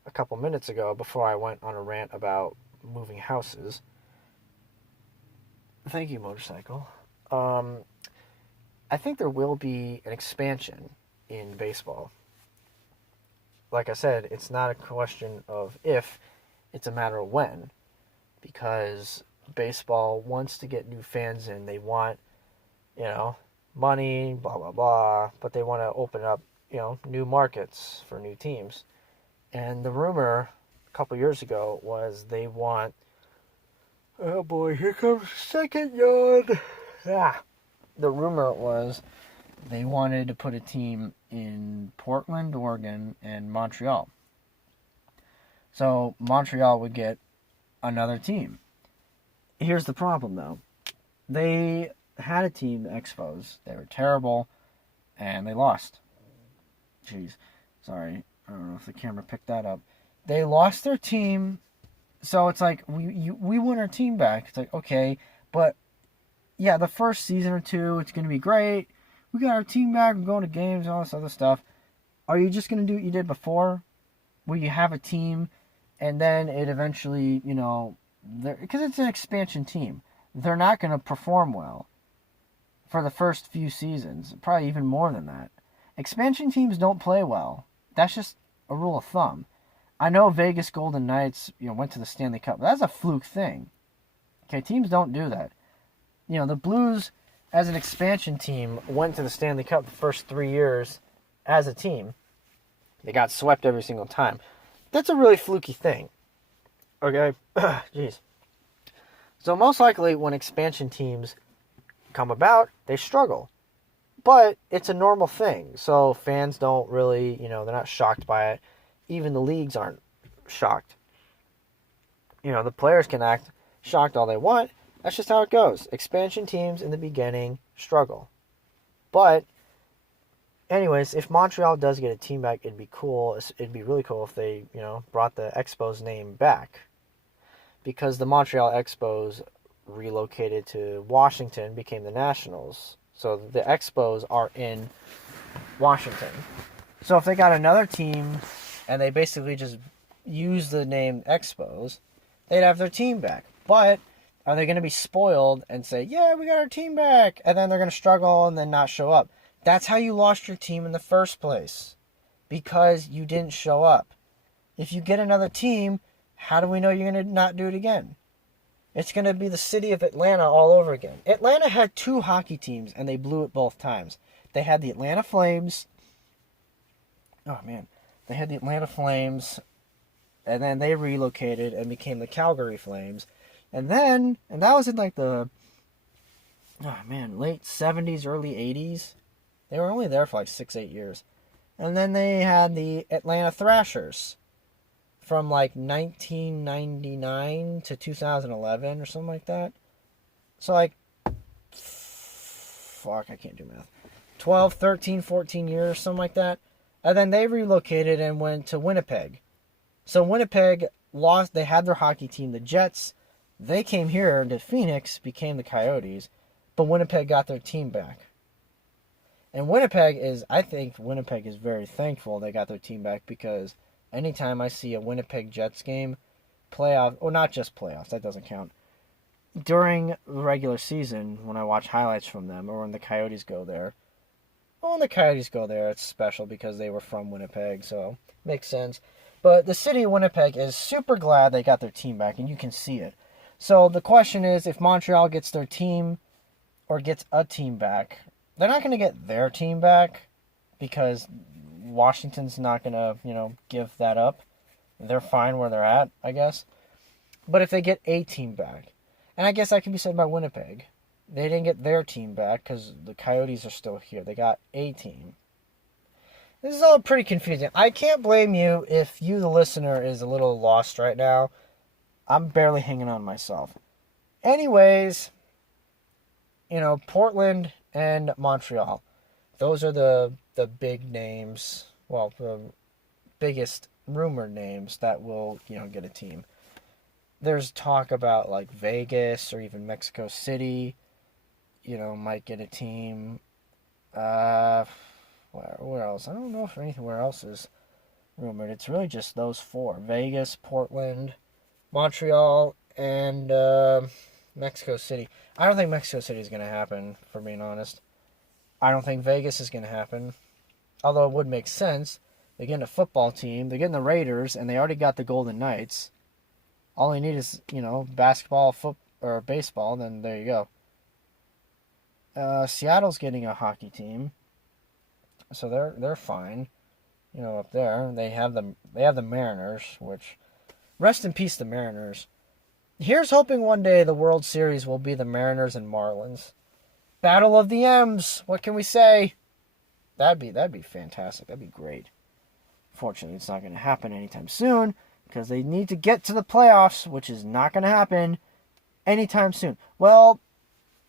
a couple minutes ago before I went on a rant about moving houses. Thank you, motorcycle. I think there will be an expansion in baseball. Like I said, it's not a question of if, it's a matter of when. Because baseball wants to get new fans in. They want, money, blah, blah, blah. But they want to open up, new markets for new teams. And the rumor a couple years ago was they want... Oh boy, here comes the second yawn. The rumor was they wanted to put a team in Portland, Oregon, and Montreal. So Montreal would get another team. Here's the problem, though. They had a team, the Expos. They were terrible, and they lost. Jeez. Sorry. I don't know if the camera picked that up. They lost their team, so it's like, we want our team back. It's like, okay, but, yeah, the first season or two, it's going to be great. We got our team back, we're going to games, all this other stuff. Are you just going to do what you did before? Where you have a team, and then it eventually, because it's an expansion team. They're not going to perform well for the first few seasons. Probably even more than that. Expansion teams don't play well. That's just a rule of thumb. I know Vegas Golden Knights, went to the Stanley Cup. But that's a fluke thing. Okay, teams don't do that. The Blues, as an expansion team, went to the Stanley Cup the first 3 years as a team. They got swept every single time. That's a really fluky thing. Okay? Jeez. So most likely when expansion teams come about, they struggle. But it's a normal thing. So fans don't really, they're not shocked by it. Even the leagues aren't shocked. The players can act shocked all they want. That's just how it goes. Expansion teams in the beginning struggle. But anyways, if Montreal does get a team back, it'd be cool. It'd be really cool if they, brought the Expos name back. Because the Montreal Expos relocated to Washington, became the Nationals. So the Expos are in Washington. So if they got another team and they basically just use the name Expos, they'd have their team back. But are they going to be spoiled and say, yeah, we got our team back, and then they're going to struggle and then not show up? That's how you lost your team in the first place, because you didn't show up. If you get another team, how do we know you're going to not do it again? It's going to be the city of Atlanta all over again. Atlanta had 2 hockey teams, and they blew it both times. They had the Atlanta Flames. Oh, man. They had the Atlanta Flames, and then they relocated and became the Calgary Flames. And that was in like the, late 70s, early 80s. They were only there for like 6-8 years. And then they had the Atlanta Thrashers from like 1999 to 2011 or something like that. So like, I can't do math. 12, 13, 14 years, something like that. And then they relocated and went to Winnipeg. So Winnipeg lost, they had their hockey team, the Jets. They came here to Phoenix, became the Coyotes, but Winnipeg got their team back. And I think Winnipeg is very thankful they got their team back, because anytime I see a Winnipeg Jets game, playoff, or not just playoffs, that doesn't count, during the regular season, when I watch highlights from them, or when the Coyotes go there, it's special because they were from Winnipeg, so makes sense. But the city of Winnipeg is super glad they got their team back, and you can see it. So the question is, if Montreal gets their team, or gets a team back, they're not going to get their team back, because Washington's not going to, give that up. They're fine where they're at, I guess. But if they get a team back, and I guess that can be said by Winnipeg, they didn't get their team back because the Coyotes are still here. They got a team. This is all pretty confusing. I can't blame you if you, the listener, is a little lost right now. I'm barely hanging on myself. Anyways, Portland and Montreal. those are the big names. Well, the biggest rumored names that will, get a team. There's talk about like Vegas or even Mexico City, might get a team. Where else? I don't know if anywhere else is rumored. It's really just those four: Vegas, Portland, Montreal, and Mexico City. I don't think Mexico City is going to happen, for being honest. I don't think Vegas is going to happen. Although it would make sense. They're getting a football team. They're getting the Raiders, and they already got the Golden Knights. All they need is, basketball, or baseball, then there you go. Seattle's getting a hockey team. So they're fine. Up there. They have the Mariners, which, rest in peace, the Mariners. Here's hoping one day the World Series will be the Mariners and Marlins. Battle of the M's. What can we say? That'd be fantastic. That'd be great. Fortunately, it's not going to happen anytime soon because they need to get to the playoffs, which is not going to happen anytime soon. Well,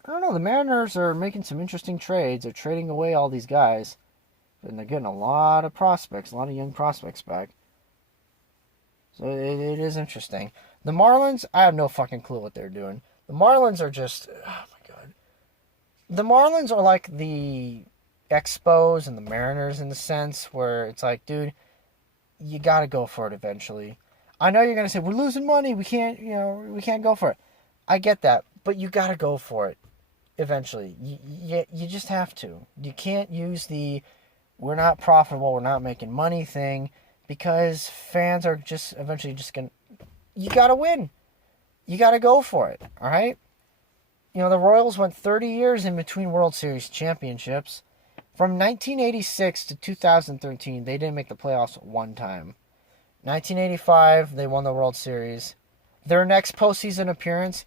I don't know. The Mariners are making some interesting trades. They're trading away all these guys, and they're getting a lot of prospects, a lot of young prospects back. So it is interesting. The Marlins, I have no fucking clue what they're doing. The Marlins are just, oh my God. The Marlins are like the Expos and the Mariners in the sense where it's like, dude, you got to go for it eventually. I know you're going to say, we're losing money. We can't go for it. I get that, but you got to go for it eventually. You just have to. You can't use the we're not profitable, we're not making money thing because fans are just eventually just going to, you got to win. You got to go for it, all right? The Royals went 30 years in between World Series championships. From 1986 to 2013, they didn't make the playoffs one time. 1985, they won the World Series. Their next postseason appearance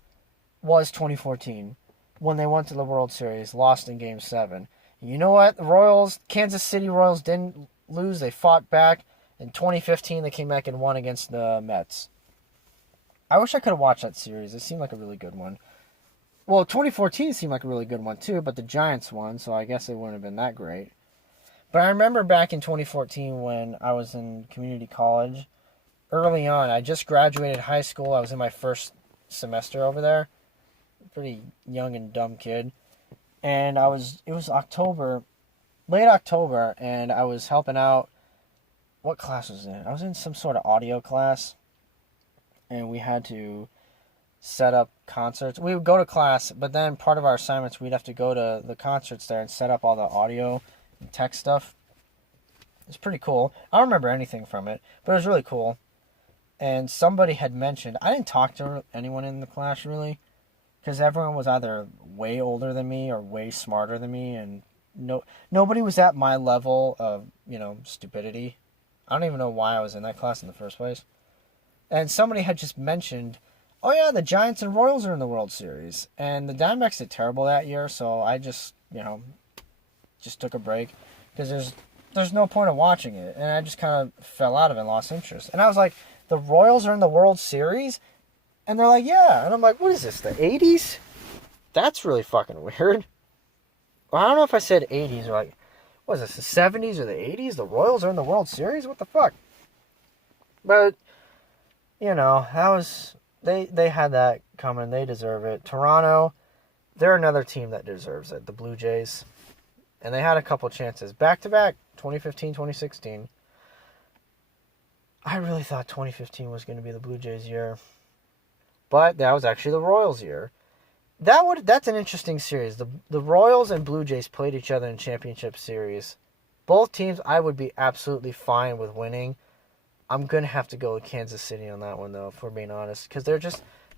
was 2014, when they went to the World Series, lost in Game 7. You know what? The Kansas City Royals didn't lose. They fought back. In 2015, they came back and won against the Mets. I wish I could have watched that series. It seemed like a really good one. Well, 2014 seemed like a really good one too, but the Giants won, so I guess it wouldn't have been that great. But I remember back in 2014 when I was in community college, early on, I just graduated high school. I was in my first semester over there. Pretty young and dumb kid. And it was October, late October, and I was helping out. What class was it? I was in some sort of audio class, and we had to set up concerts. We would go to class, but then part of our assignments, we'd have to go to the concerts there and set up all the audio and tech stuff. It's pretty cool. I don't remember anything from it, but it was really cool. And somebody had mentioned, I didn't talk to anyone in the class really, because everyone was either way older than me or way smarter than me, and nobody was at my level of, stupidity. I don't even know why I was in that class in the first place. And somebody had just mentioned, oh yeah, the Giants and Royals are in the World Series. And the Diamondbacks did terrible that year, so I just took a break. Because there's no point of watching it. And I just kind of fell out of it and lost interest. And I was like, the Royals are in the World Series? And they're like, yeah. And I'm like, what is this, the 80s? That's really fucking weird. Well, I don't know if I said 80s or like, what is this, the 70s or the 80s? The Royals are in the World Series? What the fuck? But, that was... They had that coming. They deserve it. Toronto, they're another team that deserves it. The Blue Jays. And they had a couple chances. Back-to-back, 2015, 2016. I really thought 2015 was going to be the Blue Jays' year. But that was actually the Royals' year. That's an interesting series. The Royals and Blue Jays played each other in championship series. Both teams I would be absolutely fine with winning. I'm going to have to go with Kansas City on that one, though, if we're being honest. Because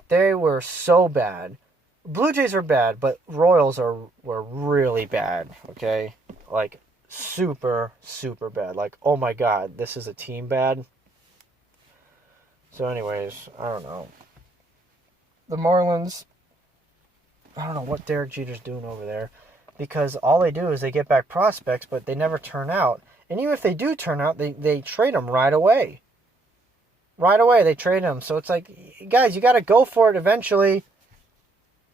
they were so bad. Blue Jays were bad, but Royals were really bad, okay? Like, super, super bad. Like, oh my God, this is a team bad. So anyways, I don't know. The Marlins, I don't know what Derek Jeter's doing over there. Because all they do is they get back prospects, but they never turn out. And even if they do turn out, they trade them right away. Right away, they trade them. So it's like, guys, you got to go for it eventually.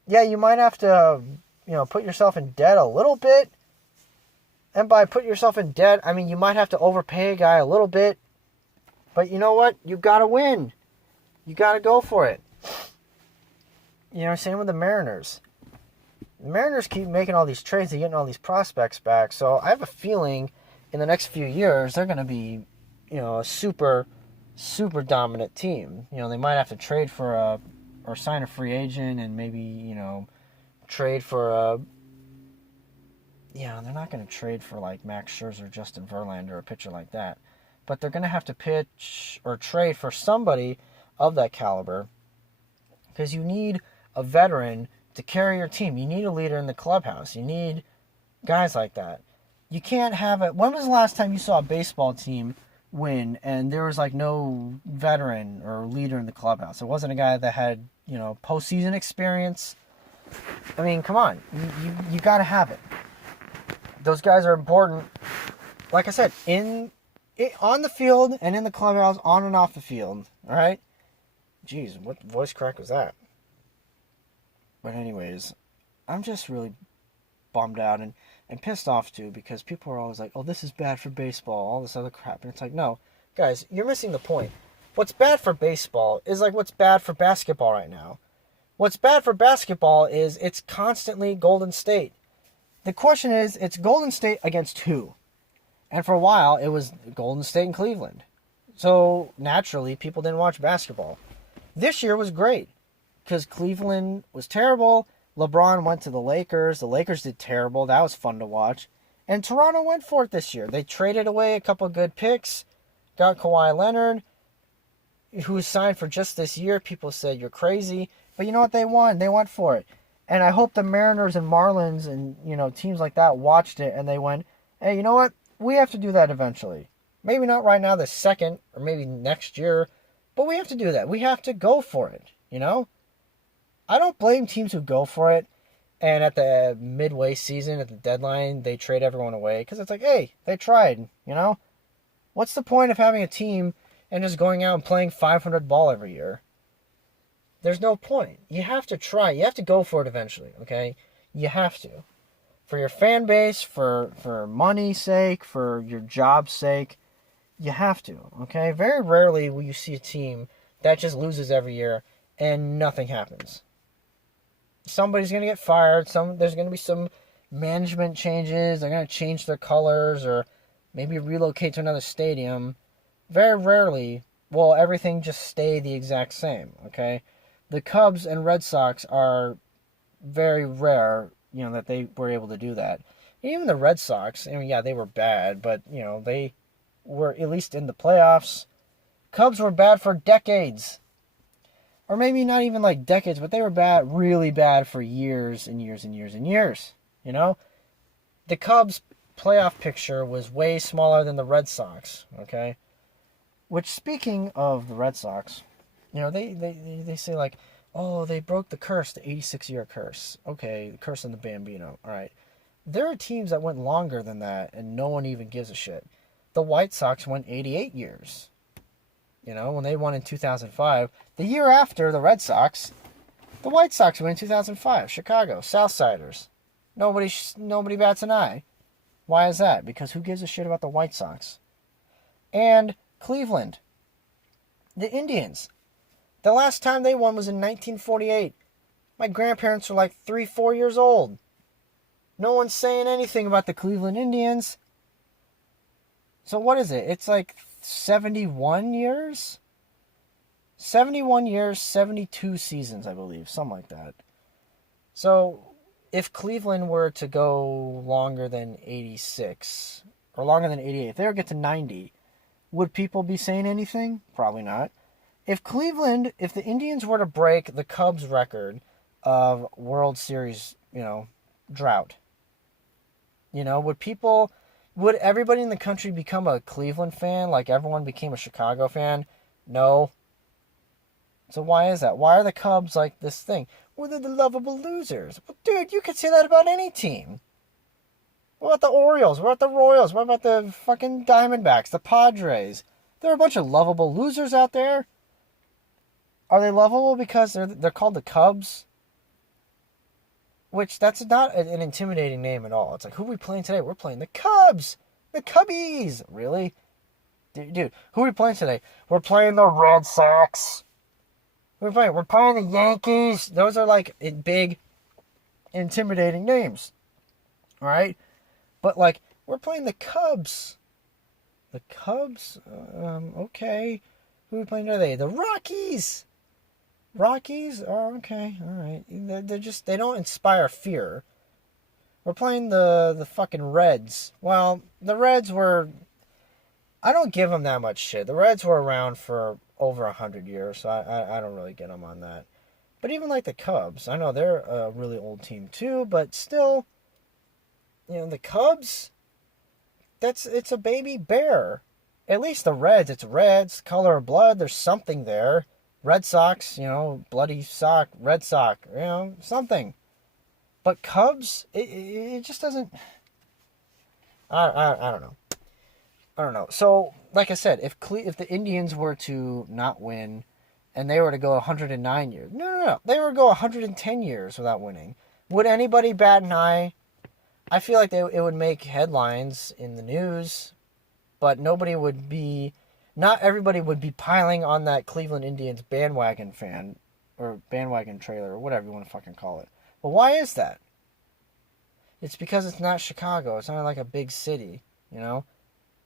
Yeah, you might have to, put yourself in debt a little bit. And by putting yourself in debt, I mean, you might have to overpay a guy a little bit. But you know what? You got to win. You got to go for it. You know, same with the Mariners. The Mariners keep making all these trades. They're getting all these prospects back. So I have a feeling in the next few years, they're going to be, a super, super dominant team. They might have to trade for or sign a free agent and maybe, trade for they're not going to trade for like Max Scherzer, Justin Verlander, a pitcher like that. But they're going to have to pitch or trade for somebody of that caliber because you need a veteran to carry your team. You need a leader in the clubhouse. You need guys like that. You can't have it. When was the last time you saw a baseball team win and there was like no veteran or leader in the clubhouse? It wasn't a guy that had, postseason experience. I mean, come on. You got to have it. Those guys are important. Like I said, on the field and in the clubhouse, on and off the field. All right? Jeez, what voice crack was that? But anyways, I'm just really bummed out and pissed off too because people are always like, oh, this is bad for baseball, all this other crap. And it's like, no, guys, you're missing the point. What's bad for baseball is like what's bad for basketball right now. What's bad for basketball is it's constantly Golden State. The question is, it's Golden State against who? And for a while, it was Golden State and Cleveland. So naturally, people didn't watch basketball. This year was great because Cleveland was terrible. LeBron went to the Lakers. The Lakers did terrible. That was fun to watch. And Toronto went for it this year. They traded away a couple of good picks, got Kawhi Leonard, who was signed for just this year. People said, you're crazy. But you know what? They won. They went for it. And I hope the Mariners and Marlins and, teams like that watched it and they went, hey, you know what? We have to do that eventually. Maybe not right now, the second, or maybe next year, but we have to do that. We have to go for it, I don't blame teams who go for it and at the midway season, at the deadline, they trade everyone away because it's like, hey, they tried, What's the point of having a team and just going out and playing 500 ball every year? There's no point. You have to try. You have to go for it eventually, okay? You have to. For your fan base, for money's sake, for your job's sake, you have to, okay? Very rarely will you see a team that just loses every year and nothing happens. Somebody's going to get fired. There's going to be some management changes. They're going to change their colors or maybe relocate to another stadium. Very rarely will everything just stay the exact same, okay? The Cubs and Red Sox are very rare, that they were able to do that. Even the Red Sox, they were bad, but, they were at least in the playoffs. Cubs were bad for decades. Or maybe not even like decades, but they were bad, really bad for years and years and years and years. The Cubs playoff picture was way smaller than the Red Sox, okay? Which, speaking of the Red Sox, they say like, oh, they broke the curse, the 86-year curse. Okay, the curse on the Bambino. All right. There are teams that went longer than that, and no one even gives a shit. The White Sox went 88 years. When they won in 2005. The year after the Red Sox, the White Sox won in 2005. Chicago, Southsiders. Nobody bats an eye. Why is that? Because who gives a shit about the White Sox? And Cleveland. The Indians. The last time they won was in 1948. My grandparents were like 3-4 years old. No one's saying anything about the Cleveland Indians. So what is it? It's like 71 years? 71 years, 72 seasons, I believe. Something like that. So if Cleveland were to go longer than 86, or longer than 88, if they were to get to 90, would people be saying anything? Probably not. If the Indians were to break the Cubs record of World Series, drought, would everybody in the country become a Cleveland fan like everyone became a Chicago fan? No. So why is that? Why are the Cubs like this thing? Well, they're the lovable losers. Well, dude, you could say that about any team. What about the Orioles? What about the Royals? What about the fucking Diamondbacks, the Padres? There are a bunch of lovable losers out there. Are they lovable because they're called the Cubs? which that's not an intimidating name at all. It's like, who are we playing today? We're playing the Cubs. The Cubbies. Really? Dude, who are we playing today? We're playing the Red Sox. We're playing the Yankees. Those are like big, intimidating names. All right? But like, we're playing the Cubs. The Cubs? Okay. Who are we playing today? The Rockies. Rockies? Oh, okay. All right. They don't inspire fear. We're playing the fucking Reds. Well, the Reds were... I don't give them that much shit. The Reds were around for over 100 years, so I don't really get them on that. But even like the Cubs, I know they're a really old team too, but still, the Cubs, it's a baby bear. At least the Reds, it's Reds, color of blood, there's something there. Red Sox, bloody sock, Red Sox, something. But Cubs, it just doesn't... I don't know. I don't know. So, like I said, if the Indians were to not win and they were to go 109 years... No. They were to go 110 years without winning. Would anybody bat an eye? I feel like it would make headlines in the news, but nobody would be... Not everybody would be piling on that Cleveland Indians bandwagon fan or bandwagon trailer or whatever you want to fucking call it. But why is that? It's because it's not Chicago. It's not like a big city,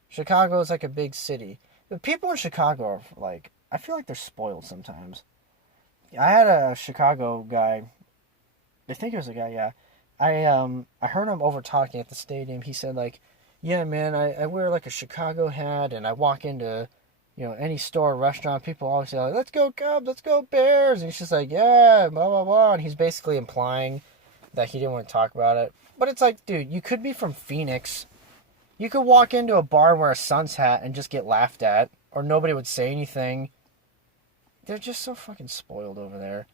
Chicago is like a big city. The people in Chicago are like, I feel like they're spoiled sometimes. I had a Chicago guy, I think it was a guy, yeah. I heard him over talking at the stadium. He said like, yeah, man, I wear like a Chicago hat and I walk into, any store or restaurant. People always say like, let's go Cubs, let's go Bears. And he's just like, yeah, blah, blah, blah. And he's basically implying that he didn't want to talk about it. But it's like, dude, you could be from Phoenix. You could walk into a bar and wear a Suns hat and just get laughed at, or nobody would say anything. They're just so fucking spoiled over there.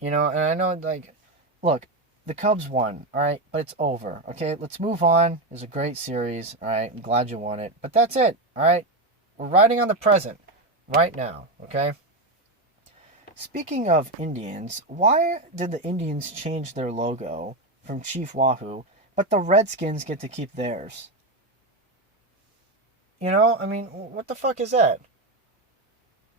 And I know, like, look, the Cubs won, all right, but it's over, okay? Let's move on. It was a great series, all right? I'm glad you won it, but that's it, all right? We're riding on the present right now, okay? Speaking of Indians, why did the Indians change their logo from Chief Wahoo, but the Redskins get to keep theirs? I mean, what the fuck is that?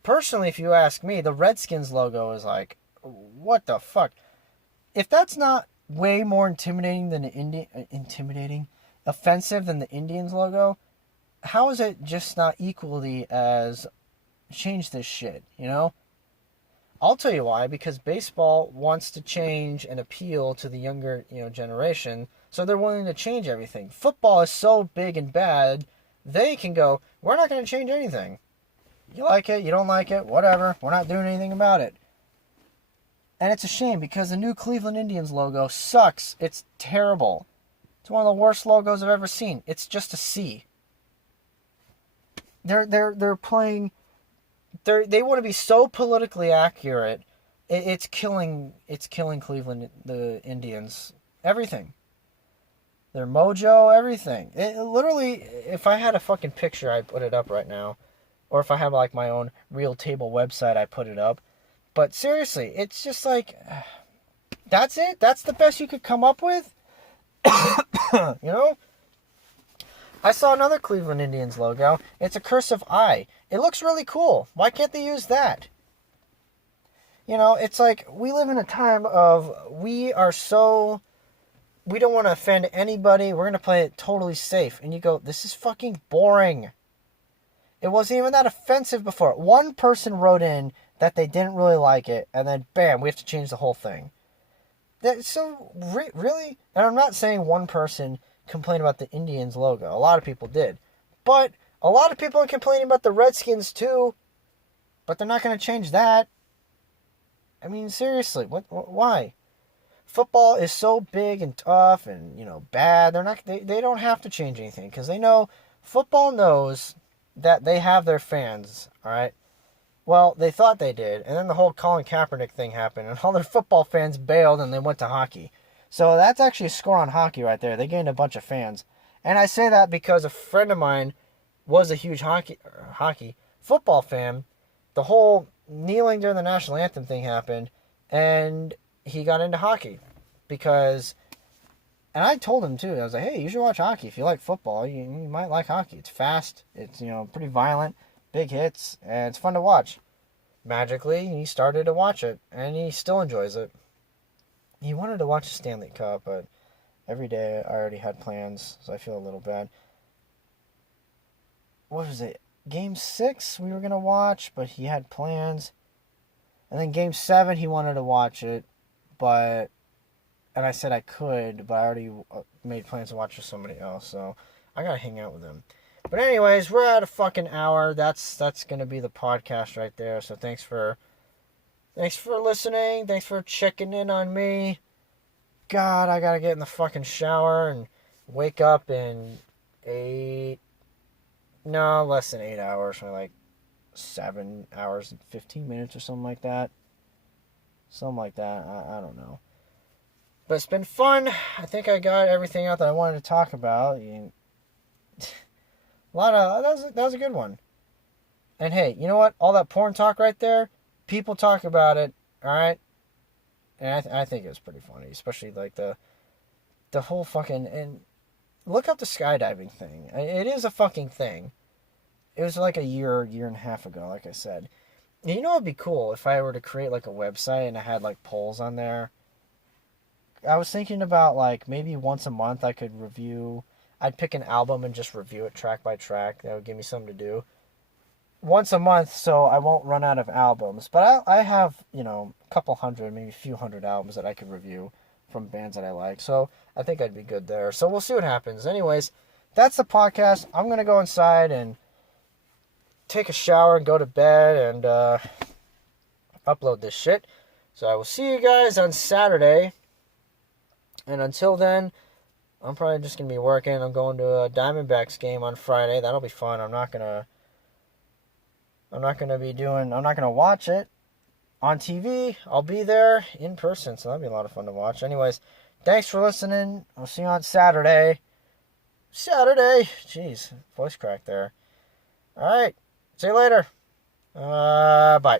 Personally, if you ask me, the Redskins logo is like, what the fuck? If that's not way more intimidating than offensive than the Indians logo, how is it just not equally as change this shit, I'll tell you why, because baseball wants to change and appeal to the younger, generation, so they're willing to change everything. Football is so big and bad, they can go, we're not going to change anything. You like it, you don't like it, whatever, we're not doing anything about it. And it's a shame, because the new Cleveland Indians logo sucks. It's terrible. It's one of the worst logos I've ever seen. It's just a C. They're playing... They want to be so politically accurate. It's killing Cleveland, the Indians. Everything. Their mojo, everything. It literally, if I had a fucking picture, I'd put it up right now. Or if I have like my own Real Table website, I'd put it up. But seriously, it's just like, that's it? That's the best you could come up with? I saw another Cleveland Indians logo. It's a cursive I. It looks really cool. Why can't they use that? It's like we live in a time of we don't want to offend anybody. We're going to play it totally safe. And you go, this is fucking boring. It wasn't even that offensive before. One person wrote in that they didn't really like it, and then bam, we have to change the whole thing. Really? And I'm not saying one person complained about the Indians logo. A lot of people did. But a lot of people are complaining about the Redskins too. But they're not going to change that. I mean, seriously, why? Football is so big and tough and, bad. They don't have to change anything because they know, football knows that they have their fans, all right? Well, they thought they did, and then the whole Colin Kaepernick thing happened, and all their football fans bailed and they went to hockey. So that's actually a score on hockey right there. They gained a bunch of fans. And I say that because a friend of mine was a huge football fan. The whole kneeling during the national anthem thing happened, and he got into hockey because, and I told him too, I was like, hey, you should watch hockey. If you like football, you might like hockey. It's fast, it's, pretty violent, big hits, and it's fun to watch. Magically, he started to watch it, and he still enjoys it. He wanted to watch the Stanley Cup, but every day I already had plans, so I feel a little bad. What was it? Game 6 we were going to watch, but he had plans. And then Game 7 he wanted to watch it, and I said I could, but I already made plans to watch with somebody else, so I got to hang out with him. But anyways, we're at a fucking hour. That's going to be the podcast right there. So thanks for listening. Thanks for checking in on me. God, I got to get in the fucking shower and wake up in less than 8 hours, for like 7 hours and 15 minutes or something like that. I don't know. But it's been fun. I think I got everything out that I wanted to talk about. That was a good one. And hey, you know what? All that porn talk right there, people talk about it, alright? And I think it was pretty funny, especially like the whole fucking, and look up the skydiving thing. It is a fucking thing. It was like a year and a half ago, like I said. You know what would be cool if I were to create like a website and I had like polls on there? I was thinking about like maybe once a month I'd pick an album and just review it track by track. That would give me something to do. Once a month, so I won't run out of albums. But I have, a couple hundred, maybe a few hundred albums that I could review from bands that I like. So I think I'd be good there. So we'll see what happens. Anyways, that's the podcast. I'm going to go inside and take a shower and go to bed and upload this shit. So I will see you guys on Saturday. And until then, I'm probably just going to be working. I'm going to a Diamondbacks game on Friday. That'll be fun. I'm not going to watch it on TV. I'll be there in person, so that'll be a lot of fun to watch. Anyways, thanks for listening. I'll see you on Saturday. Jeez, voice crack there. All right. See you later. Bye.